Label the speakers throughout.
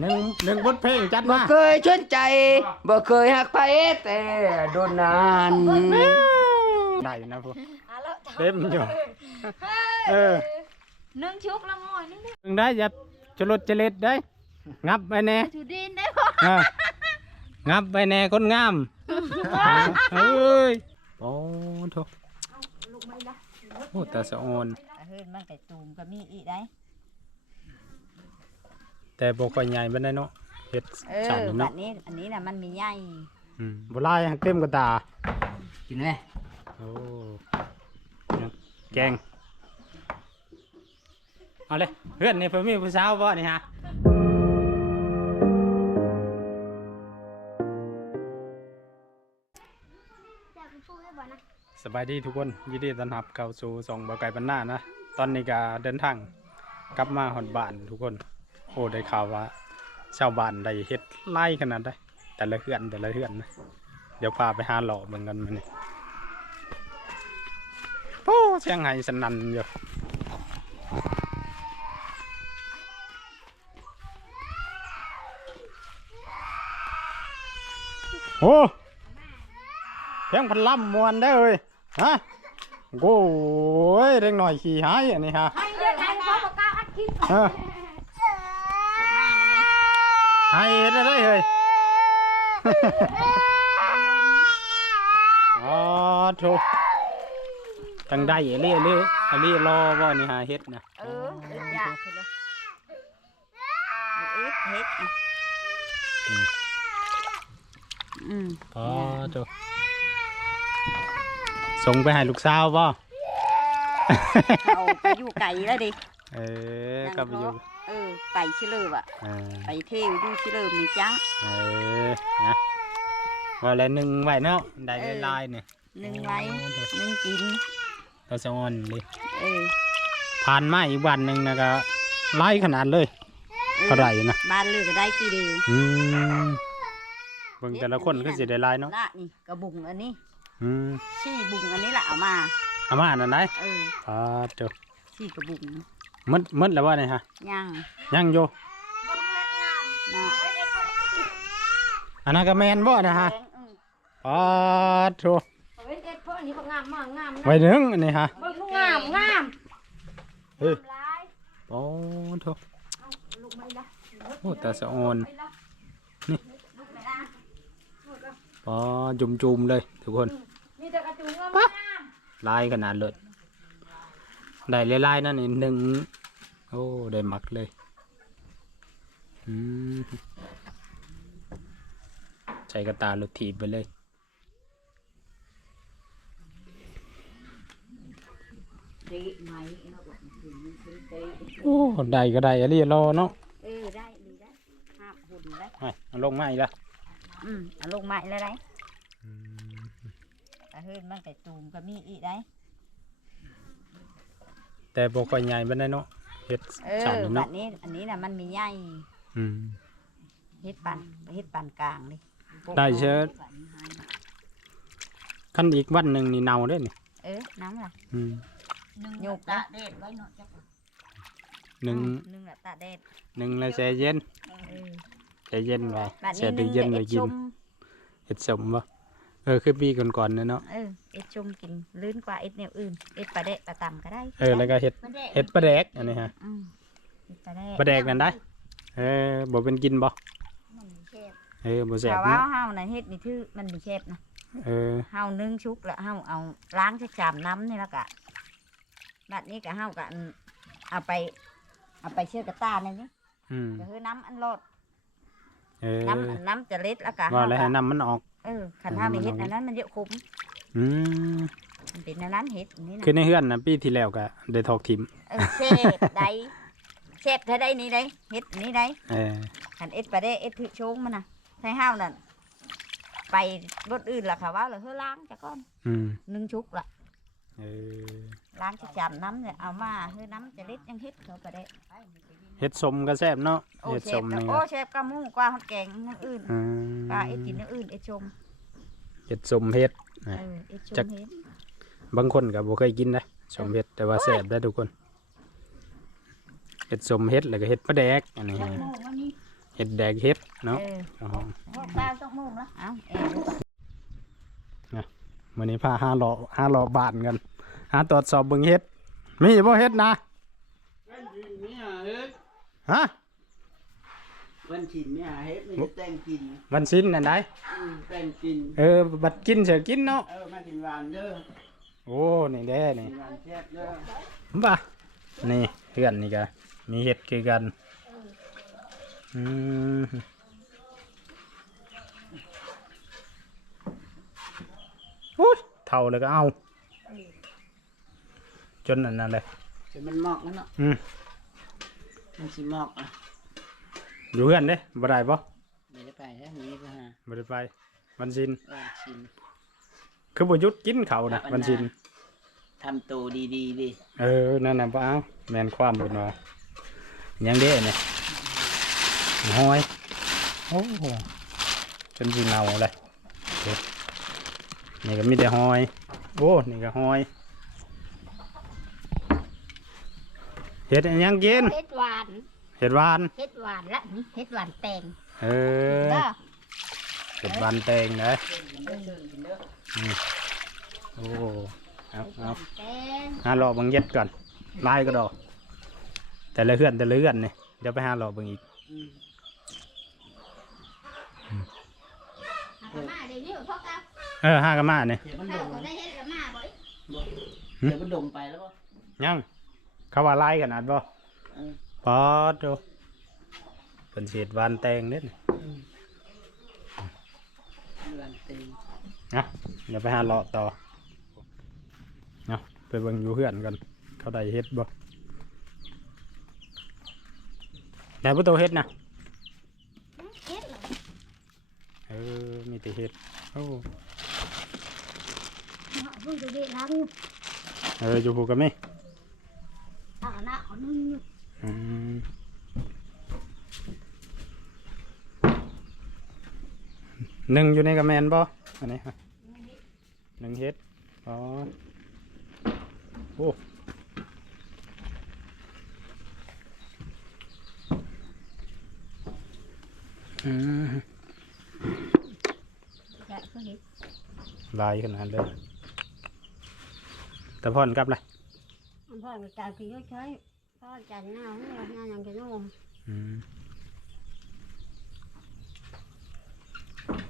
Speaker 1: หนึ่งหนึ่งบทเพลงจัด
Speaker 2: บ่
Speaker 1: มา
Speaker 2: เคยชนใจบ่เคยหักไปแต่โดนนาน
Speaker 1: ได้อยู่นะพวก
Speaker 3: อะแล้ว
Speaker 1: เต็มอยู่ เออ
Speaker 3: นึ่งชุกละงอยนึง
Speaker 1: มึงได้อย่าจรดจริตได้ งับไปแน่
Speaker 3: ถือดินได้บ่
Speaker 1: เอองับไปแน่คนงามเอ้ยโอ้โถโอ้แต่สะออน
Speaker 3: เฮ้ยมันก็ตูมก็มีอีกได้
Speaker 1: แต่บ่ค่อยใหญ่ปานใดเนาะเฮ็ด
Speaker 3: เอ
Speaker 1: ฉัน
Speaker 3: อ
Speaker 1: เนาะ
Speaker 3: บัดนี้ อันนี้น่ะมันมีใหญ่
Speaker 1: อืมบ่ลายหักเต็มกระตา
Speaker 2: กินไหม
Speaker 1: โอ้เนี่ยแกงเอาเลยเพื่อนนี่เพิ่นมีผู้สาวบ่นี่ฮะสบายดีทุกคนยินดีต้อนรับเข้าสู่สองบ่อไก่บรรณานะ ตอนนี้ก็เดินทางกลับมาหอนบ้านทุกคนโอ้ได้ข่าวว่า ชาวบ้านได้เฮ็ดไล่ขนาดได้ แต่ละเฮือนแต่ละเฮือนนะเดี๋ยวพาไปหาหล่อเบิ่งกันมานี่โอ้เสียงไห้สนั่นอยู่โอ้เพียงพันลำมวนได้อเลยฮะโอ้ยเด็กหน่อยขี่หายอันนี้ฮะ
Speaker 3: ให้เดือนให้เขาบอกกล้าอัดคลิป
Speaker 1: เออ หายเห็นอะไรเฮ้ยอ๋อโถจังได้เอลี่เอลี่เอลี่รอบ่นี่ฮะเฮ็ดนะ
Speaker 3: เอออึดอยากคือเลยอึดเฮ็ดอะอืม
Speaker 1: อ๋อโถส่งไปให้ลูกสาวบ่
Speaker 3: เอาไปอยู่ไก่แล้วดิ
Speaker 1: เออก็ไปอยู่
Speaker 3: เออ ไปชิเลอร์อะ
Speaker 1: เออ
Speaker 3: ไปเที่ยวดูชิเลอร์มีจ้า
Speaker 1: เออนะว่าแล้วหนึ่งไว้เนาะได้
Speaker 3: เออ
Speaker 1: ลายๆเนี่ย
Speaker 3: หนึ่งไว้หนึ่งกิน
Speaker 1: เราจะอ่อนดิ
Speaker 3: เออ
Speaker 1: ผ่านมาอีกวันหนึ่งนะก็ไล่ขนาดเลยเท่าไหร่นะ
Speaker 3: บ้านเลือกก็ได้กี่เดียว
Speaker 1: อืมเบิ่งแต่ละคนก็สิได้ลายเนาะ
Speaker 3: ละนี่กระบุงอันนี้
Speaker 1: อืม
Speaker 3: ชี่บุงอันนี้ละเอามา
Speaker 1: เอามาอันนั้นได้
Speaker 3: เออ
Speaker 1: อ่าเจ้า
Speaker 3: ชี่กระบุง
Speaker 1: มึดมึดแล้วว่าไงฮะ
Speaker 3: ย่าง
Speaker 1: ยังอยู่
Speaker 3: นะ
Speaker 1: อันนั้นก็แมนบ่นะฮะ
Speaker 3: แกงอืม
Speaker 1: อ่าโถ
Speaker 4: เว้นเอ็ดเพราะอันนี้เขางามมากงามนะ
Speaker 1: ไว้ถึงอันนี้ฮะ
Speaker 4: เบิ่งลูกงามงาม
Speaker 1: เฮ้ย
Speaker 4: ลาย
Speaker 1: โอ้โถ
Speaker 4: ลูกไม่ละ
Speaker 1: โอ้แต่สะออน
Speaker 4: ไม่ละ
Speaker 1: อ๋อจุ่มๆเลยทุกคน
Speaker 4: มีแต่กระจุงงามงาม
Speaker 1: ลายขนาดเลย ได้ลายๆนั่นนี่หนึ่งโอ้ได้หมักเลยอืมใช้กระตาลุดถีบไปเลย
Speaker 3: ดีไหมเนาะถึงถึงเตะ
Speaker 1: โอ้ได้ก็ได้อะเรียรอเนาะ
Speaker 3: เออได้ดีได้ห้าหุ่นได้
Speaker 1: ไปเอาลงมาอีกละ
Speaker 3: อืมเอาลงมาอีกแล้วได้แต่เฮ้ยมันไก่ตูมก็มีอีกได้
Speaker 1: แต่บ่ค่อยใหญ่ปานใดเนาะเฮ็ด
Speaker 3: เอ
Speaker 1: ฉัน
Speaker 3: อ
Speaker 1: เนาะ
Speaker 3: บัดนี้ อันนี้น่ะมันมีใหญ่
Speaker 1: อืม
Speaker 3: เฮ็ดปันเฮ็ดปันกลางเลย
Speaker 1: ได้เชิญ คันอีกวันหนึงนี่เน่าเด้นี่
Speaker 3: เออน้ำล่ะ
Speaker 1: อืม
Speaker 3: โยกนะเด็ดไว้เนาะจ้ะ
Speaker 1: หนึ่ง
Speaker 3: หนึ่งละตาเด็ด
Speaker 1: หนึ่งแล้วแช่เย็น
Speaker 3: เออ
Speaker 1: แช่เย็นไว้
Speaker 3: บัด
Speaker 1: แช่
Speaker 3: นี้ห
Speaker 1: ตู้
Speaker 3: นึ่ง
Speaker 1: เย็น
Speaker 3: ละ
Speaker 1: ไว้
Speaker 3: เอ็ด
Speaker 1: กิ
Speaker 3: ช
Speaker 1: น
Speaker 3: ม
Speaker 1: เฮ็ดสมบ่ เออคือปีก่อนๆเนี่ยเนาะ
Speaker 3: เออเอ็ดชมกินลื่นกว่าเอ็ดแนวอื่นเอ็ดปลาเดะปลาต่ำก็ได้
Speaker 1: เออแล้วก็เฮ็ดเฮ็ดปลาแดกอันนี้ฮะ
Speaker 3: อืมเฮ็ดปลาเดะ
Speaker 1: ปลาแดกนั่นได้ เออบ่เป็นกินบ่เออบ่แซ่บ
Speaker 3: แต่ว่า
Speaker 1: เนาะ
Speaker 3: เฮาน่ะเฮ็ดนี่ถือมันมีเชฟนะ
Speaker 1: เออ
Speaker 3: เฮานึ่งชุกแล้วเฮาเอาล้างสักสามน้ำนี่แล้วก็บัดนี้ก็เฮาก็อันเอาไป เอาไปเชื่อกระตาในนี้
Speaker 1: อืม
Speaker 3: ก็คือน้ำอันโลด
Speaker 1: เออ
Speaker 3: น้ำอันน้ำจะเล็ดแล้วก็
Speaker 1: ว่า
Speaker 3: เฮา
Speaker 1: แล้ว
Speaker 3: ก็
Speaker 1: ให้น้ำมันออก
Speaker 3: เออขันเฮาไม่เฮ็ดอันนั้นมันเยอะคุ้ม
Speaker 1: อืม
Speaker 3: มันเป็นอันนั้นเฮ็ดอันนี้นะ
Speaker 1: คือในเฮือนนะปีที่แล้วก็ได้ทอกทิม
Speaker 3: เออเชฟได้เชฟเธอได้นี่ได้เฮ็ดอันนี้ได้
Speaker 1: เออ
Speaker 3: ขันเอ็ดไปได้เอ็ดถือโชงมันน่ะใช้ห้าวนั่นไปรถอื่นล่ะค่ะว่าเลยเฮ้ยล้างจะก้อน
Speaker 1: อืม
Speaker 3: นึ่งชุกล่ะ
Speaker 1: เออ
Speaker 3: ล้างจะจำน้ำเนี่ยเอามาเฮ้ยน้ำจะเล็ดยังเฮ็ดเขาไปได้
Speaker 1: เฮ็ดสมก็แซ่บเนาะ
Speaker 3: โอ้
Speaker 1: เฮ็ด
Speaker 3: เช
Speaker 1: ส
Speaker 3: ฟ
Speaker 1: ม
Speaker 3: ก็
Speaker 1: นี่
Speaker 3: โอ้เชฟก็มุ่งกว่าฮอดแกงอย่างอื่น
Speaker 1: อืม
Speaker 3: กว่าเอ็ดกินอย่างอื่นเอ็ดชม
Speaker 1: เฮ็ดสมเฮ็ด
Speaker 3: เออเอ็ดช
Speaker 1: จัก
Speaker 3: มเฮ็ด
Speaker 1: บางคนก็บ่เคยกินนะสมเฮ็ดแต่ว่าแซ่บได้ทุกคนเฮ็ดสมเฮ็ดแล้วก็เฮ็ดปลาแดกอันนี้
Speaker 3: จักหมูมันนี่
Speaker 1: เห็ดแดงเห็ดเนาะ
Speaker 3: เออ
Speaker 1: อ๋อ
Speaker 4: ตาต้องมุ่งแล้ว
Speaker 3: เอาเออ
Speaker 1: วันนี้พาห้าหล่อห้าหล่อบานกันหาตรวจสอบเบิ่งเห็ดมีบ่เห็ดนะ ฮะ
Speaker 2: วันฉินเนี่ยเฮ็ดมันจะแต่งกิน
Speaker 1: วันสิ้นนั่นได้
Speaker 2: อืมแต่งกิน
Speaker 1: เออ บัดกินเสือกินเนาะ
Speaker 2: เออมากินหวานเด้อ
Speaker 1: โอ้ นี่แด้นี่
Speaker 2: กินหวานแซ่บเด้อ
Speaker 1: บ่านี่เพื่อนนี่ก็มีเห็ดคือกัน อืมโอ้ยเท่าเลยก็เอา จนนั่นนั่นเลย
Speaker 2: จะมันหมอกแล้วเนาะ
Speaker 1: อืม
Speaker 2: มันสิหมอกอะ
Speaker 1: อยู่เพื่อนเด้บ่ได้ปะ
Speaker 2: ไม่ได้ไปแล้วหนี้ก็หา
Speaker 1: บ่ได้ไปวันชิน
Speaker 2: หวานชิน
Speaker 1: คือบ่หยุดกินเขาวนะวันชิน
Speaker 2: ทำตัวดีๆดิ
Speaker 1: เออ นั่นน่ะบ่เอาแม่นความบุญว่ายังเด้เนี่ยห้อย โอ้โหจนสิเน่าเลยเด้นี่ก็มีแต่ห้อย โอ้ นี่ก็ห้อย เห็ดอันยังกิน
Speaker 4: เฮ็ดหวาน
Speaker 1: เห็ดหวาน
Speaker 4: เฮ็ดหวานละนี่เฮ็ดหวานแตง
Speaker 1: เออ
Speaker 4: เด้อ
Speaker 1: เห็ดหวานแตงนะโอ้เอาเอา
Speaker 4: แตง
Speaker 1: หาหลอกบางเย็ดก่อนลายก็ดอก แต่ละเฮือนแต่ละเฮือนนี่เดี๋ยวไปหาหลอกบางอีก
Speaker 2: อืม
Speaker 4: อามาเดี๋ยวนี้พ่อครับ
Speaker 1: เออห้ากะมาเนี่ย
Speaker 2: เดี๋ยวมัน
Speaker 4: ถ้า
Speaker 2: ดง
Speaker 4: บ่ได้เฮ็ดกับมาบ่อย
Speaker 2: เดี๋ยวมันดงไปแล้วก็
Speaker 1: ยัง เขาว่าลายขนาดบ่
Speaker 2: เออ
Speaker 1: ปอดโตเป็นเศษหวานแตงเด็ด
Speaker 2: อืมหวานเต็ม
Speaker 1: นะเดี๋ยวไปหาหลอกต่อเนาะไปเบิ่งอยู่เฮือนกัน เขาได้เฮ็ดบ่ไหนผู้โตเฮ็ดนะ
Speaker 4: เฮ็ดเหรอ
Speaker 1: เออมีแต่เฮ็ดโอ้
Speaker 4: เนาะเพิ่งจะได้ล้าง
Speaker 1: เอออยู่ผูกกันไหม
Speaker 4: ตา หน้าเขานึ่งอยู่
Speaker 1: อืมหนึ่งอยู่ในกระแมนบ่อันนี้ฮะหนึ่งเฮ็ดอ๋อโอ้อืม
Speaker 4: จะคือเฮ็ด
Speaker 1: ลายขนาดเลยแต่พ่อนกลับเลย
Speaker 4: อัน พ่อก็จ่ายคือใช้พ่อจ่ายหน้าเนี่ยหน้ายังจะนุ่ม
Speaker 1: อืม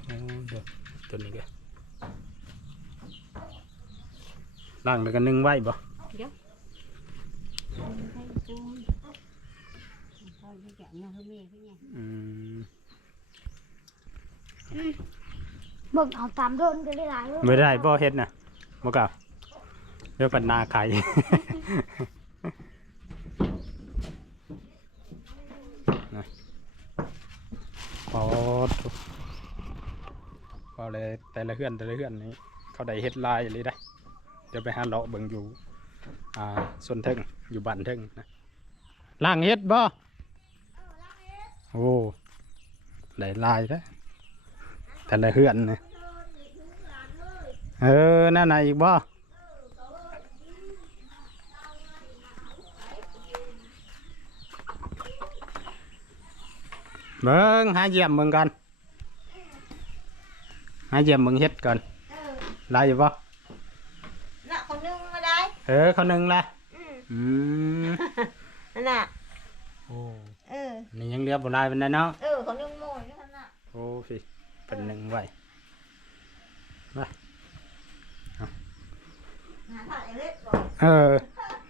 Speaker 1: โอ้เดี๋ยวตัวนี้แกล่างแล้วก็นึ่งไว้บ่
Speaker 4: ให้จูนพ่อจะจ่ายหน้าคือแม่คือไง
Speaker 1: อืม
Speaker 4: เบิ่งเอาตามโดนก็ได้หลายเลย
Speaker 1: ไม่ได้บ่เฮ็ดนะบ่กล่าว เดี๋ยวปันาไข่นะพออเลยแต่ละเฮือนแต่ละเฮือนนี้ เขาได้เฮ็ดลายเลยได้ เดี๋ยวไปหาเลาะเบิ่งอยู่ อ่าส่วนเทิงอยู่บ้านเทิงนะล่างเฮ็ดบ่โอ้ได้ลายแล้วแต่ละเฮือนเนี่ยเออนั่นน่ะอีกบ่ เบิ่งหาเยี่ยมเบิ่งกันหาเยี่ยมเบิ่งเฮ็ดก่อนไล่อยู่บ่
Speaker 4: น่ะคนนึงมาได้
Speaker 1: เออเขาหนึ่งละ
Speaker 4: อืม
Speaker 1: อืม
Speaker 4: นั่นน่ะ
Speaker 1: โอ้
Speaker 4: เออ
Speaker 1: นี่ยังเหลือบ่หลายปานใดเนาะ
Speaker 4: เออคนนึงโม่อยู่นั่นน่ะ
Speaker 1: โอ้สิเป็นหนึ่งไว้
Speaker 4: หาถ่ายเล็ดบ่
Speaker 1: เออ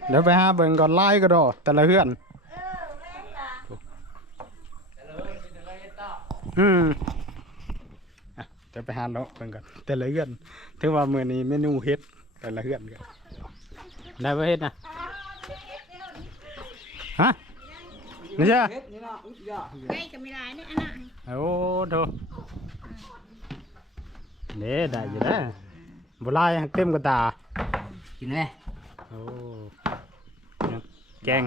Speaker 1: เดี๋ยวไปหาเบิ่งก่อนไล่ก็ดอแต่ละเฮือน
Speaker 4: เออแม่นล่ะ
Speaker 1: อืมอะเดี๋ยวไปหาเลาะเบิ่งก่อนแต่ละเฮือนถือว่ามื้อนี้เมนูเฮ็ดแต่ละเฮือนกันได้บ่เฮ็ดนะฮะนี่จ้ะ
Speaker 2: เฮ็ดนี่เนาะอุ๊ยยอด
Speaker 4: ไก่ก็ไม่ได้เนี่ยอันน่ะ
Speaker 1: โอ้โถเด้ได้อยู่แล้วบ่ลายเต็มกระตา
Speaker 2: กินไหม
Speaker 1: โอ้เนี่ยแกง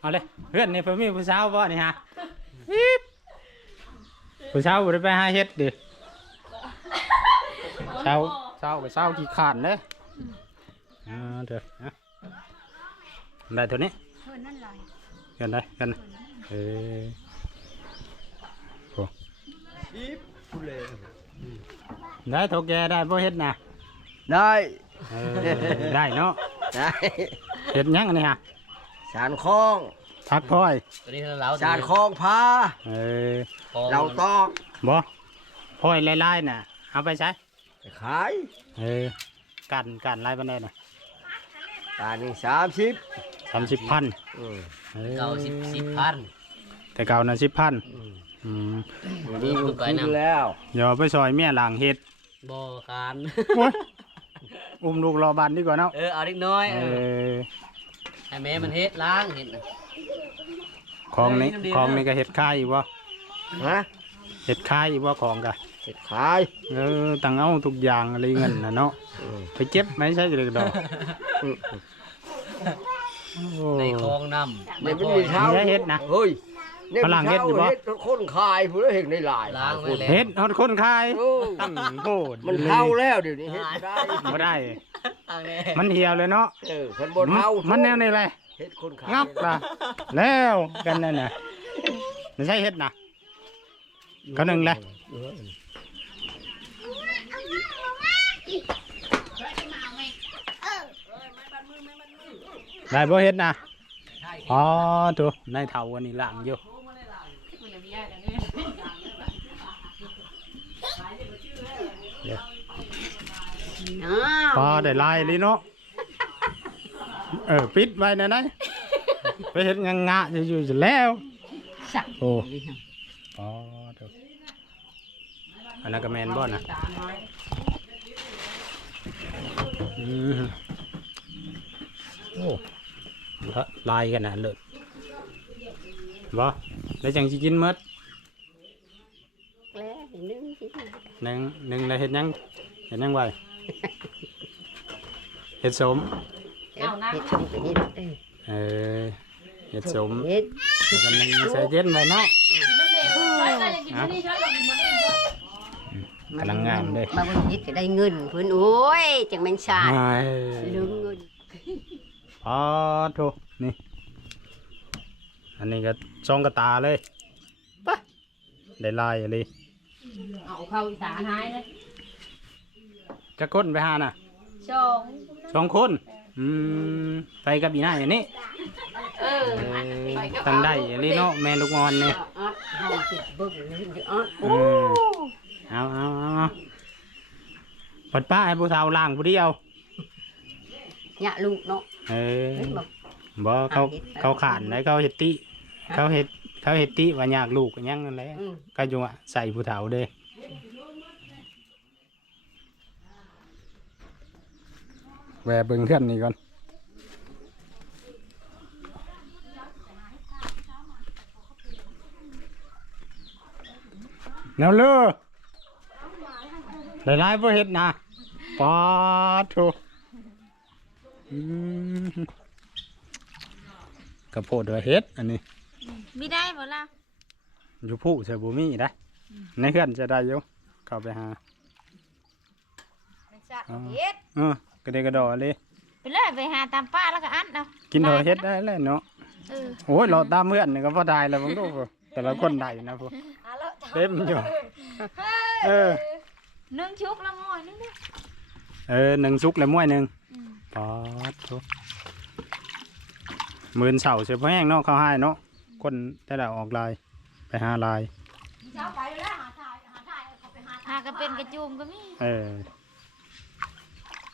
Speaker 1: เอาเลยเพื่อนนี่เพิ่นมีผู้สาวบ่นี่ฮะ อี๊บผู้สาวบ่ได้ไปหาเฮ็ดดิสาวสาวก็สาวขี้ขานเด้อ่าเด้อนะได้เท่านี้
Speaker 4: เพิ่นนั่นเลย
Speaker 1: กันได้กันเอ้ยโอ้ได้เท่าแกได้บ่เฮ็ดนะ
Speaker 2: ได้
Speaker 1: เออได้เนาะ
Speaker 2: ได้
Speaker 1: เฮ็ดหยังอันนี่ฮะ
Speaker 2: สารคลอง
Speaker 1: ทักพ้อย
Speaker 5: ตัวนี้เรา
Speaker 2: สารคลองพา
Speaker 1: เออ
Speaker 2: เราต้อง
Speaker 1: บ่พ้อยลายๆน่ะ เอาไปใช้
Speaker 2: ไปขาย
Speaker 1: เออกันกันลายปานใดน่ะ
Speaker 2: ตาหนึ่งสามสิบ
Speaker 1: 30,000
Speaker 2: อืม
Speaker 1: เออ
Speaker 5: เก่าสิบสิบพัน
Speaker 1: แต่เก่าน่ะ10,000
Speaker 2: อืม
Speaker 1: อืม
Speaker 2: เดี๋ยวนี้มันขึ้นแล้ว
Speaker 1: เดี๋ยวเอาไปซอยเมียล้างเฮ็ด
Speaker 5: บ่คาน
Speaker 1: โอ้ยอุ้มลูกรอบันดีกว่าเนาะ
Speaker 5: เออเอาเล็กน้อย
Speaker 1: เอ
Speaker 5: เออ
Speaker 1: อ
Speaker 5: ให้แม่มันเฮ็ดล้างเฮ็ดน่ะ
Speaker 1: ของนี้
Speaker 5: เออนี่มันดีนะ
Speaker 1: ของนี้ก็เฮ็ดค่ายอีกบ่
Speaker 2: ฮะ
Speaker 1: เฮ็ดค่ายอีกบ่ของก็
Speaker 2: เสร็จขาย
Speaker 1: เออตั้งเอาทุกอย่างอะไรเงินน่ะเนาะ
Speaker 2: อืม
Speaker 1: ไปเก็บไม่ใช่เลยดอกโอ้
Speaker 5: ในคลองน้ำ
Speaker 2: เดี๋ยวมันมีเท้า
Speaker 1: เนี่ยเฮ็ดนะ
Speaker 2: เฮ้ยนี่ย
Speaker 1: ฝรั่งเฮ็ดอยู่บ่
Speaker 2: เฮ็ดคนขายผู้เห็นในหลาย
Speaker 5: ล้างไว้แล้ว
Speaker 1: เฮ็ดฮอดคนขาย
Speaker 2: โอ้
Speaker 1: ตั้งโหด
Speaker 2: มันเท่าแล้วเดี๋ยวนี้เฮ็ดได้
Speaker 1: บ่ได้
Speaker 5: ล้างแน่
Speaker 1: มันเหี่ยวเลยเนาะ
Speaker 2: เออคนบนเท่า
Speaker 1: มันแนวนี้เลย
Speaker 2: เฮ็ดคนขาย
Speaker 1: งับล่ะแล้วกันนั่นน่ะไม่ใช่เฮ็ดนะก็หนึ่งเลยได้บ่เฮ็ดนะอ๋อถูในเท่าอันนี้ล่างอยู่
Speaker 4: อ้าว
Speaker 1: พอได้ลายเลยเนาะ เออปิดไว้นะนะไปเห็นงงะจะอยู่จะแล้วโอ้อ๋อเถอะอันนั้นก็แมนบ่นะอืมโอ้ละลายกันนะเลิศบ่แล้วจังสิกินหมด
Speaker 4: แล้วเห็นนึงสิ
Speaker 1: หนึ่งหนึ่งแล้วเฮ็ดหยังเฮ็ดหยังไว้เฮ็ดสม
Speaker 4: เฮ็ดเฮ็ดเฮ็ดเฮ็ด
Speaker 1: เออเห็ดสม
Speaker 4: เฮ็ด
Speaker 1: แล้วกันนึงใส่เย็นไว้เนาะกำลังงามเลย
Speaker 4: มาบนเฮ็ดก็ได้เงินเพิ่นโอ้ยจังแม่นชาติ
Speaker 1: ไอ้
Speaker 4: ลืมเงิน
Speaker 1: อ๋อโถนี่ อันนี้ก็ซองกระตาเลยปะได้ลายอะไร
Speaker 4: เอาเข้าอีสานหายเลย
Speaker 1: จะก้นไปหาน่ะ
Speaker 4: สอง
Speaker 1: สองคนอื มไปกับอีน่าอย่างนี้
Speaker 4: เออ
Speaker 1: เออตั้งได้อย่างนี้เนาะแม่ลูกงอนเนี่ย
Speaker 4: ออดเฮาสิเบิ่งนี่สิออด
Speaker 1: เออเอาเอาเอาเอาปัดป้าให้ผู้สาวล่างผู้เดียว
Speaker 4: เนี่ยลูกเนาะ
Speaker 1: เออ
Speaker 4: เห็นบอก
Speaker 1: บ่เขา
Speaker 4: เฮ็ด
Speaker 1: เขาขานแล้วเขาเฮ็ดติ เขาเฮ็ดเขาเฮ็ดติว่าอยากลูกก็ยังนั่นแหละ
Speaker 4: อืม
Speaker 1: ก็อยู่อะใส่ผู้เฒ่าเด้แวะเบิ่งเพื่อนนี่ก่อนแนวเลือหลายๆบ่เฮ็ดนะปาดโถอืมกระโพดว่าเฮ็ดอันนี้
Speaker 6: มีได้บ่ล่ะ
Speaker 1: อยู่ผู้ใช่บุมีได้ในเพื่อนจะได้อยู่เข้าไปหา
Speaker 6: มันจะเฮ็ด
Speaker 1: เออ กระเดกกระดอเลย
Speaker 6: ไปเลยไปหาตามป้าแล้วก็อัดเอา
Speaker 1: กินดอกเฮ็ดได้เลยเนาะ
Speaker 6: เออ
Speaker 1: โอ้ยเราตามเพื่อนนี่ก็พอได้แล้วมึงดูพวกแต่ละคนได้นะพวกเต็มอยู่เออ
Speaker 6: นึ่งชุกละง่อยนึงเด้อ
Speaker 1: เออหนึ่งซุกและม้วยหนึ่ง
Speaker 6: อืม
Speaker 1: ปอดทุกหมื่นเสาเสียพอแห้งเนาะเขาให้เนาะคนแต่ละออกลายไปหาลาย
Speaker 6: หากระเป็นกระจุมก็มี
Speaker 1: เออ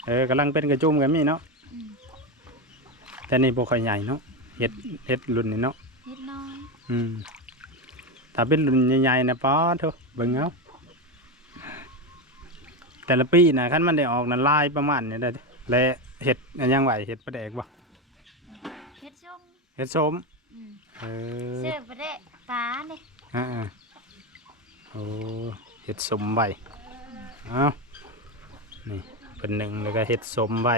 Speaker 1: เออกำลังเป็นกระจุมกันมีเนาะ
Speaker 6: อืม
Speaker 1: แต่นี่บ่ค่อยใหญ่เนาะเห็ดเห็ดรุ่นนี่เนาะ
Speaker 6: นิดน้อย
Speaker 1: อืมถ้าเป็นรุ่นใหญ่ๆนะป้อเถอะเบิ่งเอาแต่ละปีนะคันมันได้ออกนะลายประมาณนี้ได้อและเห็ดอันยังไหวเห็ดปลาแดกบ่
Speaker 6: เฮ็ดส้ม
Speaker 1: เห็ดส้ม
Speaker 6: อืม
Speaker 1: เออ
Speaker 6: เสื้อบ่ได้ปลาเด้
Speaker 1: อ่าๆโอ้เห็ดส้มใบเอานี่ เป็นหนึ่งแล้วก็เห็ดส้มใบ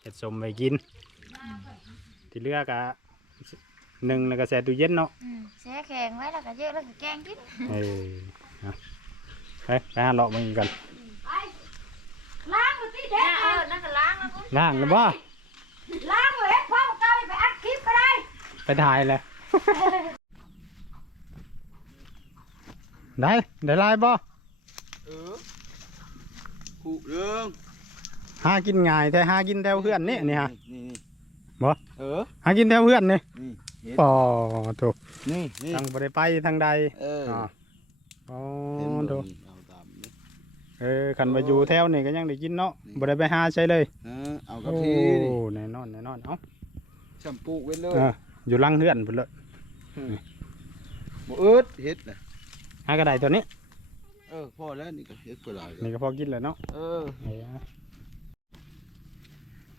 Speaker 1: เห็ดส้มใบกิน ที่เหลือกะหนึ่งแล้วก็แช่ตู้เย็นเนาะ
Speaker 6: อืมแช่แข็งไว้แล้วก็เยอะแล้วก็แกงกิน
Speaker 1: เออเอาไปไปหาเลาะมึงกัน
Speaker 6: ล้างบ่ติเด้อเออนั่นก็ล้างแล้วกู
Speaker 1: ล่างแล้วบ่
Speaker 6: ล้างเฮ็ดพ่อเก่าไปอัดคลิปก็ได้
Speaker 1: ไปถ่ายเลยได้ได้หลายบ่
Speaker 2: เออคู่เรื่อง
Speaker 1: หากินง่ายแต่หากินแถวเพื่อนนี่นี่ฮะ
Speaker 2: นี่
Speaker 1: บ่
Speaker 2: เออ
Speaker 1: หากินแถวเพื่อนนี่
Speaker 2: นี่เห็น
Speaker 1: ปอถูก
Speaker 2: นี่นี่
Speaker 1: ทางบ่ได้ไปทางใด
Speaker 2: เออ
Speaker 1: อ๋ออ๋อ
Speaker 2: เห็นบ่
Speaker 1: ถูก
Speaker 2: นี่เอาตามนี้
Speaker 1: เออคันมาอยู่แถวนี่ก็ยังได้กินเนาะบ่ได้ไปหาใช้เลย
Speaker 2: เออเอากับ
Speaker 1: โอ้
Speaker 2: พี่นี่
Speaker 1: แน่นอนแน่นอนเอ้า
Speaker 2: แชมพูไว้เลย
Speaker 1: เอออยู่หลังเฮือนพุ่นเลย
Speaker 2: บ่เอิดเฮ็ดน่ะ
Speaker 1: หากระไดตัวนี้
Speaker 2: เออพอแล้วนี่ก็เฮ็ดก็ได้
Speaker 1: นี่ก็พอกินแล้วเนาะ
Speaker 2: เออ
Speaker 1: เอ้ย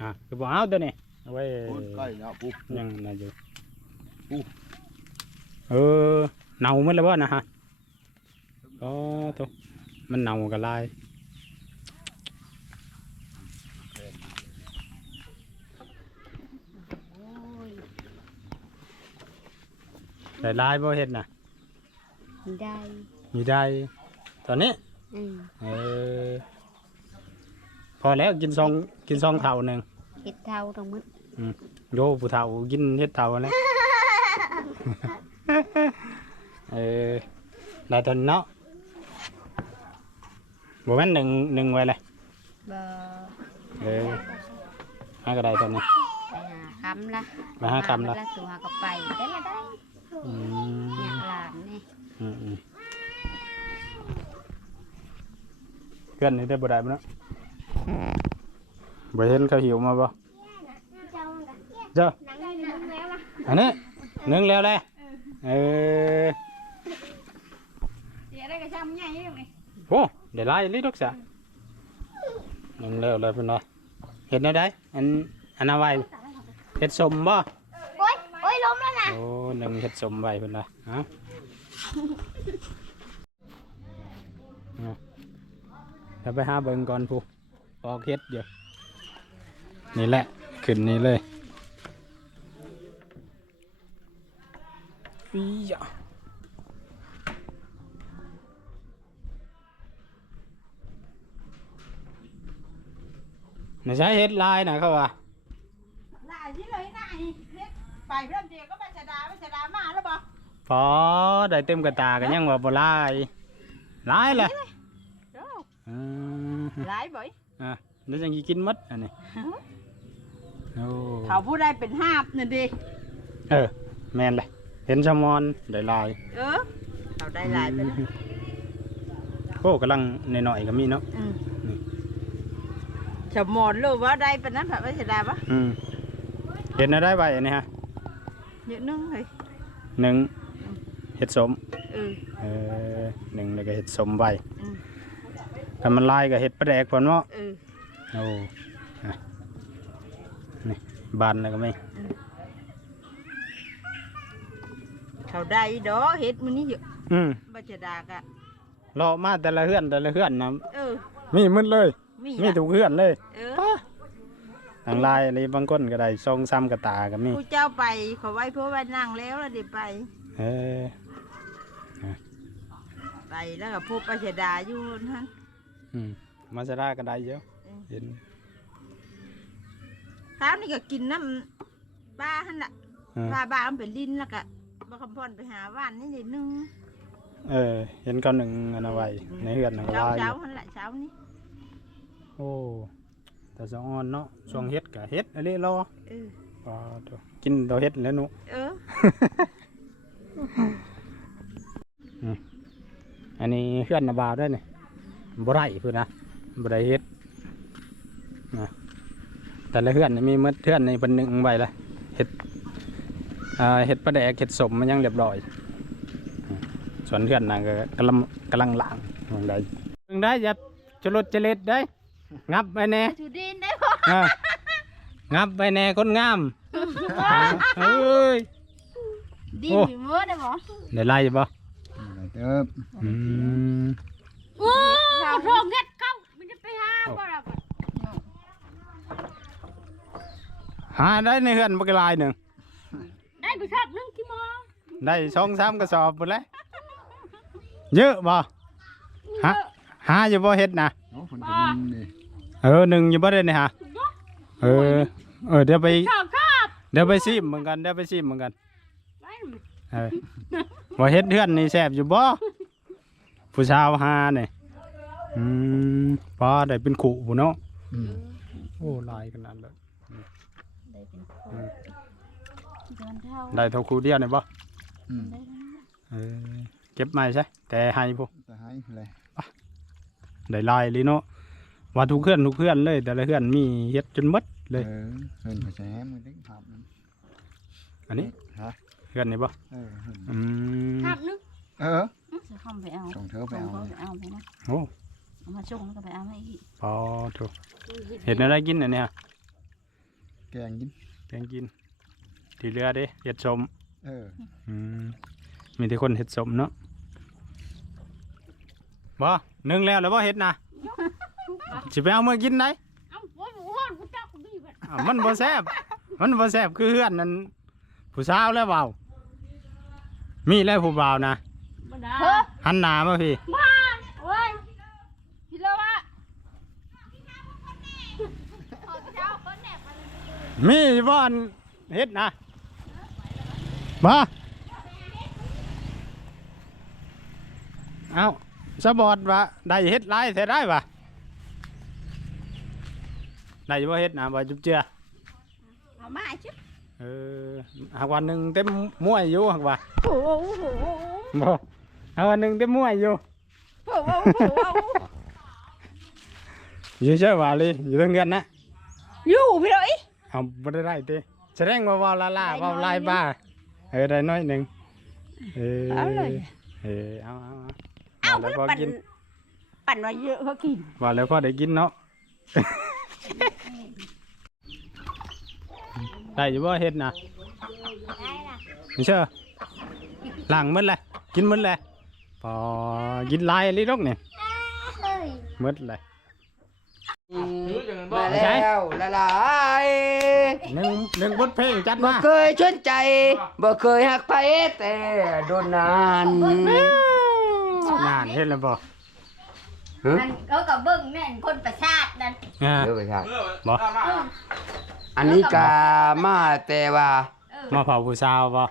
Speaker 1: อะคือบ่เอาตัวนี้เอาไว้
Speaker 2: โคตรใกล้แล้วปุ๊บ
Speaker 1: ยังน่าอยู่
Speaker 2: อู้
Speaker 1: เออเน่าหมันแล้วบ่นะฮะอ๋อตัวมันเน่ากับลายได้ลายบ่เฮ็ดน่ะ
Speaker 4: ได้
Speaker 1: มีได้ตอนนี้
Speaker 4: อืม
Speaker 1: เออพอแล้วกินซองกินซองเท่าหนึ่ง
Speaker 4: เห็ดเท่าตรงมึด
Speaker 1: โยผู้เท่ากินเฮ็ดเท่าแล้ว เออได้ตอนเนาะบ่แม่นหนึ่งหนึ่งไว้เลย
Speaker 4: บ่
Speaker 1: เออหาก็ได้ตอนนี้
Speaker 4: ไปหาคำละ
Speaker 1: มาหาคำละ
Speaker 4: ละตัวหาก็ไปได้ละได้
Speaker 1: อืม
Speaker 4: เนี่ยหลานนี่
Speaker 1: อืมอืมเพื่อนนี่ได้บ่ได้บ่เนาะ บ่เห็นเขาหิวมาบ่เจ้าอันนี้นึ่งแล้วแหละเออ
Speaker 6: เดี๋ยวได้กระชับใหญ่ยังไง
Speaker 1: โอ้เดี๋ยวไล่ลิดอกซะนึ่งแล้วเลยเพิ่นว่าเฮ็ดแนวใดอันอันเอาไว้เฮ็ดสมบ่
Speaker 6: โอ้ยโอ้ยล้มแล้วนะ
Speaker 1: โอ้หนึ่งเฮ็ดสมไว้เพิ่นว่าฮะเอาเดี๋ยวไปหาเบิ่งก่อนผู้ออกเฮ็ดอยู่ นี่แหละ ขึ้นนี่เลยอีหยะไม่ใช่เฮ็ดลายนะเขาว่า
Speaker 6: นายที่เลยนายเฮ็ดไปเริ่มเดียวก็ไปชะดาไปชะดามาแล้วบ่
Speaker 1: พอได้เต็มกระตากันยังว่าบ่ลายลายแหละอืม
Speaker 6: หลายบ่อย
Speaker 1: อะแล้วจังสิกินหมดอันนี้ โอ้
Speaker 6: เขาผู้ได้เป็นห้าบนั่นดิ
Speaker 1: เออ แม่นเลยเห็นชะมอนได้ลาย
Speaker 6: เออเขาได้หลายไปแล้ว
Speaker 1: โอ้กำลังหน่อยๆก็มีเนาะ
Speaker 6: อืมฉมอนรู้ว่าได้เป็นนั้นแบบไปชะดาปะ
Speaker 1: อืมเห็นอะไรไว้อันนี้ฮะ
Speaker 6: เยอะนึงเลย
Speaker 1: หนึ่งเห็ดสม
Speaker 6: เออ
Speaker 1: เออหนึ่งแล้วก็เห็ดสมไว้
Speaker 6: อืม
Speaker 1: ถ้ามันลายก็เห็ดปลาแดกพอนเนาะ
Speaker 6: เออ
Speaker 1: โอ้อะนี่ บานแล้วก็ไม่
Speaker 6: เขาได้ดอกเฮ็ดมันนี่เยอะ
Speaker 1: อืม
Speaker 6: บัชดากะ
Speaker 1: รอมาแต่ละเฮือนแต่ละเฮือนนะ
Speaker 6: เออ
Speaker 1: มีหมืดเลย
Speaker 6: มี
Speaker 1: มี
Speaker 6: อะ
Speaker 1: ถูกเฮือนเลย
Speaker 6: เออ
Speaker 1: ทางลายอะไรบางคนก็ได้ทรงซ้ำกระตาก็มี
Speaker 6: ผู้เจ้าไปเขาไว้เพื่อไว้นั่งแล้วแล้วเดี๋ยวไป
Speaker 1: เออ
Speaker 6: ไปแล้วก็พบปัชดาอยู่นั่น
Speaker 1: อืมมาสดาก็ได้เยอะ
Speaker 6: เออ
Speaker 1: เห็น
Speaker 6: ข้าวนี่ก็กินน้ำปลาหันละ
Speaker 1: เออ
Speaker 6: ปลาบ้ามันเป็นลิ้นแล้วก็บคำพรไปหาว่านนี่นิดนึง
Speaker 1: เออ เห็นเขาหนึ่งอันเอาไว้ในเฮือนนัง
Speaker 6: เช้า
Speaker 1: ลายอ
Speaker 6: เช้า
Speaker 1: ยู่
Speaker 6: หันละเช้านี่
Speaker 1: โอ้แต่สะออนเนาะช่วงเฮ็ดกับเฮ็ดอะไรรอ
Speaker 6: เออ
Speaker 1: ปลาตัวกินตัวเฮ็ดแล้วหนุ
Speaker 6: เออ
Speaker 1: อันนี้เฮือนนาบาวด้วยนี่บ่ได้เพื่นนะบ่ได้เฮ็ดนะ แต่ละเฮือนนี่มีหมดเฮือนในเป็นหนึ่งใบละเฮ็ดอ่าเฮ็ดปลาแดกเฮ็ดสมมันยังเรียบร้อยอ่าส่วนเฮือนน่ะก็กำลังกำลังล้างมองได้เพิ่งได้อย่าจรดจริตได้ งับไปแน่
Speaker 6: ถือดินได้ป่ะ
Speaker 1: อ่างับไปแน่คนงามเอ้ย
Speaker 6: ดิน
Speaker 1: โอ้
Speaker 6: มีมือได้ป่ะ
Speaker 1: ได้ไล่บ่
Speaker 2: เติบ
Speaker 1: อืม
Speaker 6: โอ้โหเงิดเข้ามันจะไปหาบ่ล่ะบ่
Speaker 1: หาได้ในเฮือนบักหลายหนึ่ง
Speaker 6: ได้ไปชอบนึงกี่โมง
Speaker 1: ได้สองสามกระสอบหมดแล้วเยอะบ่ฮะหาอยู่บ่เฮ็ดนะ
Speaker 2: โอ้คนจะมึงนี่
Speaker 1: เออหนึ่งอยู่บ่ได้นี่ฮะเออเออเดี๋ยวไป
Speaker 6: ชอบชอบ
Speaker 1: เดี๋ยวไปซิมเหมือนกันเดี๋ยวไปซิมเหมือนกัน
Speaker 6: ไป
Speaker 1: เออบ่เฮ็ดเฮือนนี่แซ่บอยู่บ่ผู้ชาวหาเนี่ยอืมป้าได้เป็นขู่ผู้เนาะ
Speaker 2: อืม
Speaker 1: โอ้หลายขนาดเลย
Speaker 3: ได้เป็นค
Speaker 1: อื
Speaker 3: น
Speaker 1: ม
Speaker 3: เดือนเท่า
Speaker 1: ได้เท่าครูเดียวเนี่ยบ่
Speaker 2: อืม
Speaker 3: ได้แล้ว
Speaker 1: เออเก็บไม่ใช่แต่ให้พวก
Speaker 2: จะให้เลย
Speaker 1: ได้หลายเลยเนาะว่าทุกเพื่อนทุกเพื่อนเลย แต่ละเพื่อนมีเฮ็ดจนหมดเลย
Speaker 2: เออเห็นเขาจะแฮมมันได้ภาพนั้น
Speaker 1: อันนี้
Speaker 2: ฮะ
Speaker 1: เพื่อนนี่บ่
Speaker 2: เออเห็น
Speaker 1: อืม
Speaker 4: ภาพนึก
Speaker 2: เออ
Speaker 3: จะเข้าไปเอา
Speaker 2: ส่งเธอไป
Speaker 3: ส่ง
Speaker 2: เอา
Speaker 3: เขา
Speaker 2: เล
Speaker 3: ไป
Speaker 2: ย
Speaker 3: เอาไปนะ
Speaker 1: โอ้
Speaker 3: เอามาชงแล้วก็ไปเอาให้อีก
Speaker 1: พอถูกเห็นอะไรกินอันเนี้ย
Speaker 2: แกงกิน
Speaker 1: แกงกินที่เหลือเด้เฮ็ดสม
Speaker 2: เออ
Speaker 1: อืมมีแต่คนเฮ็ดสมเนาะบ่นึ่งแล้วแล้วบ่เฮ็ดนะสิไปเอามากินได้
Speaker 4: เอ้าโอ้ยโอ้ยกูจักกูมีแบบ
Speaker 1: อ่ามันบ่แซ่บมันบ่แซ่บคือเฮือนนั่นผู้สาวแล้วเปล่ามีแล้วผู้บ่าวนะ
Speaker 4: บ่ได้
Speaker 1: หันหน้ามาพี่
Speaker 4: บ้าโอ้ยพี่ละวะ
Speaker 1: มีบ่อนเฮ็ดนะบ่เอาสะบอดว่าได้เฮ็ดหลายแท้ได้ปะได้บ่เฮ็ดนะบ่จุบเจือ
Speaker 4: เอามาชิบ
Speaker 1: เออหากวันหนึ่งเต็มมวยอยู่หากว่า
Speaker 4: โอ้โหโอ้โห
Speaker 1: บ่หากวันหนึ่งเต็มมวยอยู่
Speaker 4: โอ้โหโอ้โห
Speaker 1: อยู่เชื่อว่าเลยอยู่ตรงเงินนะ
Speaker 4: อยู่พี่เลย
Speaker 1: เอาบ่ได้ได้เต้แสดงว่าเว่าลาลาเว่าลายบ้าเออได้น้อยหนึ่งเออ
Speaker 4: เอาเลย
Speaker 1: เออเอาเอาเอา
Speaker 4: เอา
Speaker 1: ว่า
Speaker 4: มั
Speaker 1: แล้วพอ
Speaker 4: นปั่น
Speaker 1: กิน
Speaker 4: ปั่นมาเยอะเขากิน
Speaker 1: ว่าแล้วพอได้กินเนาะ ได้อยู่บ่เฮ็ดนะไม่เชื่อล้างหมันเลยกินหมันเลยพอกินหลายลิลกเนี่ยหมดเลย
Speaker 2: มาแล้วละลาย
Speaker 1: หนึ่งหนึ่งบทเพลงจัด
Speaker 2: บ่
Speaker 1: มา
Speaker 2: เคยชนใจบ่เคยหักไปแต่โดนนาน
Speaker 1: นานเฮ็ดแล้วบ่
Speaker 3: มันเขาก็เบิ่งแม่นคนประสาทนั่น
Speaker 1: อ่า
Speaker 2: เดี๋ยวไปครับ
Speaker 1: บ่
Speaker 2: อันนี้กามาแต่ว่า
Speaker 1: มาเผาผู้สาวบ่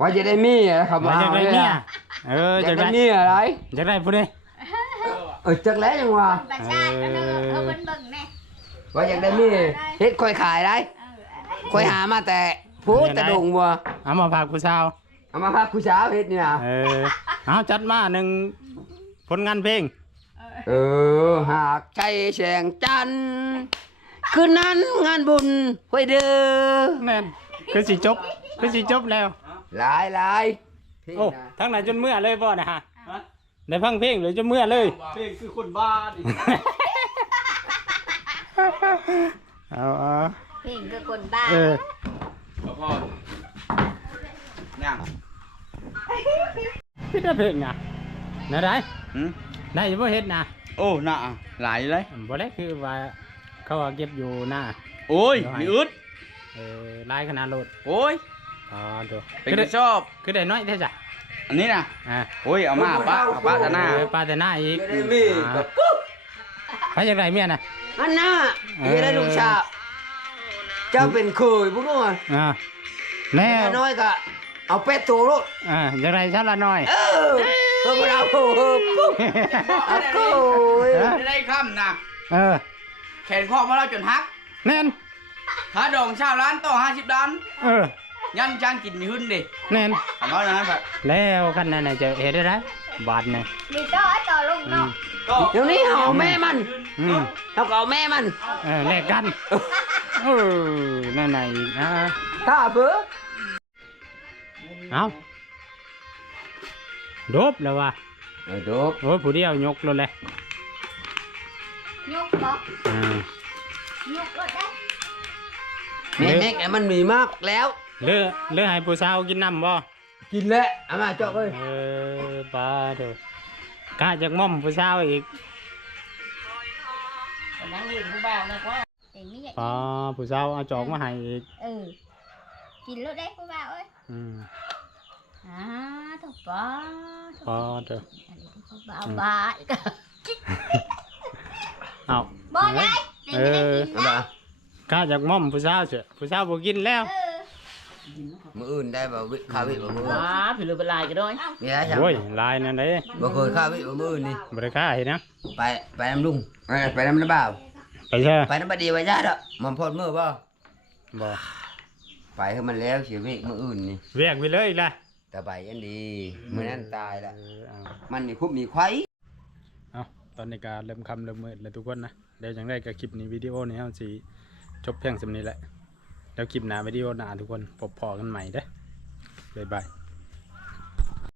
Speaker 2: ว่าจะได้มีอะไรครับ
Speaker 1: ว่า
Speaker 2: ว่า
Speaker 1: จะได้เมียเออ
Speaker 2: จะ
Speaker 1: จะ
Speaker 2: ได้
Speaker 1: ได้
Speaker 2: มีอะไร
Speaker 1: จะได้ผู้นี้
Speaker 2: เออจักแล้วยังว่า
Speaker 3: ประสาทนั่นเออเอาเบิ่งเบิ่งแน่
Speaker 2: ว่าอยากได้มีเฮ็ดค่อยขายได้ค่อยหามาแต่พูดแต่ดงวัว
Speaker 1: เอามาฝากผู้สาว
Speaker 2: เอามาพักผู้สาวเฮ็ดนี่นะ
Speaker 1: เออเอาจัดมาหนึ่งผลงานเพลง
Speaker 2: เออหากใจแสงจันทร์คืนนั้นงานบุญห้วยเด้อ
Speaker 1: แม่นคือสิจบคือสิจบแล้ว
Speaker 2: หลายหลายเพลง
Speaker 1: โอ้
Speaker 2: นะ
Speaker 1: ทั้งไหนจนเมื่อเลยบ่นะฮะ ได้ฟังเพลงหรือจนเมื่อเลย
Speaker 5: เพลงคือคนบ้าดิ
Speaker 1: เอาเอา
Speaker 3: เพลงคือคนบ้า
Speaker 1: เออ
Speaker 5: พ่อยัง
Speaker 1: พี่ได้เพลงอะไหนได้
Speaker 5: หืม
Speaker 1: ได้บ่เฮ็ดนะ
Speaker 5: โอ้หน้าหลายเลย
Speaker 1: บ่ได้คือว่าเขาว่าเก็บอยู่หน้า
Speaker 5: โอ้ย
Speaker 1: เดี๋ยวให้
Speaker 5: มีอึด
Speaker 1: เออลายขนาดโลด
Speaker 5: โอ้ย
Speaker 1: อ๋อดู
Speaker 5: เป็น
Speaker 1: คือได้
Speaker 5: ที่ชอบ
Speaker 1: คือได้น้อยแท้จ้ะ
Speaker 5: อันนี้นะ
Speaker 1: อ่า
Speaker 5: โอ้ยเอามาป้าเอาป้าจะหน้า
Speaker 1: เออปลาแต่หน้าอีก
Speaker 2: จะได้มี
Speaker 1: อ่า
Speaker 2: กับปุ๊บ
Speaker 1: ไปจากไหนเมียน่ะ
Speaker 2: อันน่ะ
Speaker 1: เออ
Speaker 2: จะได้ลูกชาวเจ้าเป็นเคยพวกนู้น
Speaker 1: อ่าแล้ว
Speaker 2: น้อยก็เอาเป็ดตัวรถ
Speaker 1: อ่าจากไรชาละน้อย
Speaker 2: เออเพิ่มเราปุ๊บเอาโก้ย
Speaker 1: เออ
Speaker 5: ได้คำนะ
Speaker 1: เออ
Speaker 5: แขนข้อมาเราจนหัก
Speaker 1: แน่น
Speaker 5: ถ้าดองชาวร้านต่อห้าสิบล้าน
Speaker 1: เออ
Speaker 5: ยันจางกินมีหึ้นดิ
Speaker 1: แน่น
Speaker 5: เอาน้อยนั้นแบบ
Speaker 1: แล้วคันนั้นน่ะจะเฮ็ดได้ไรบาทหนึง
Speaker 3: มีต่อต่อลง
Speaker 1: อื
Speaker 3: เนาะ
Speaker 1: ม
Speaker 2: เดี๋ยวนี้เอาแม่มัน
Speaker 1: อืม
Speaker 2: เอาก็เอาแม่มัน
Speaker 1: เออแลกกันเออนั่นน่ะอีกอ่า
Speaker 2: ถ้าเบื่อ
Speaker 1: เอาโดบแล้วว่ะ
Speaker 2: เออโดบ
Speaker 1: โอ้ยผู้เดียวยกรถเลย
Speaker 3: ยกบ่
Speaker 1: อ่าย
Speaker 3: กรถได้
Speaker 2: แม่แม่แกมันมีมากแล้ว
Speaker 1: เลือเลือให้ผู้สาวกินน้ำบ่
Speaker 2: กินแล้วเอามาเจาะเลย
Speaker 1: เออปลาเถอะกล้าจากม่อมผู้สาวอีก
Speaker 3: นั่งอยู่ผู้บ่าวนะว่าแต่นี่อยาก
Speaker 1: ปลาผู้สาวเอาจอกมาให้อีก
Speaker 3: เออกินรถได้ผู้บ่าวเอ้ย
Speaker 1: อืม
Speaker 3: อ่าถูกปะ
Speaker 1: ปลาเถอะ
Speaker 3: อันนี้ผู้บ่าวบ้าอีก
Speaker 1: เอา
Speaker 3: บ่ได้แต่ไม่ได้กิน
Speaker 2: เอา
Speaker 3: นะ
Speaker 2: มาก
Speaker 1: ล้าจากม่อมผู้สาวเถอะผู้สาวบ่กินแล้ว
Speaker 3: เออ
Speaker 2: มืออื่นได้บ่วิข้าวิบ่มืออื่น
Speaker 7: ว้าผิวเรือเป็นลายกันด้วย
Speaker 2: มีอะไรใช่
Speaker 1: โอ้ยลายนั่นเด้
Speaker 2: บ่เคยข้าวิบ่มืออื่นนี่
Speaker 1: บ่ได้ค่าเห็นนะ
Speaker 2: ไปไปน้ำลุงเอ้ยไปน้ำน้าบ่าว
Speaker 1: ไปเช่
Speaker 2: ไปน้ำบดีไว้ญาติอะมันพอดมือบ่
Speaker 1: บ่
Speaker 2: ไปให้มันแล้วเสียวิมืออื่นนี่
Speaker 1: เวียกไปเลยอีกละ
Speaker 2: ตะใบอันดีมือนั้นตายละ
Speaker 1: เออเอา
Speaker 2: มันมีคุบมีไข่
Speaker 1: เอาตอนนี้ก็เริ่มค่ำเริ่มมืดแล้วทุกคนนะเดี๋ยวจังได้กับคลิปนี้วิดีโอนี้เฮาสิจบเพียงสำนี้แหละ แล้วคลิปหน้าวิดีโอหน้าทุกคนพบพอกันใหม่เด้อบ๊ายบาย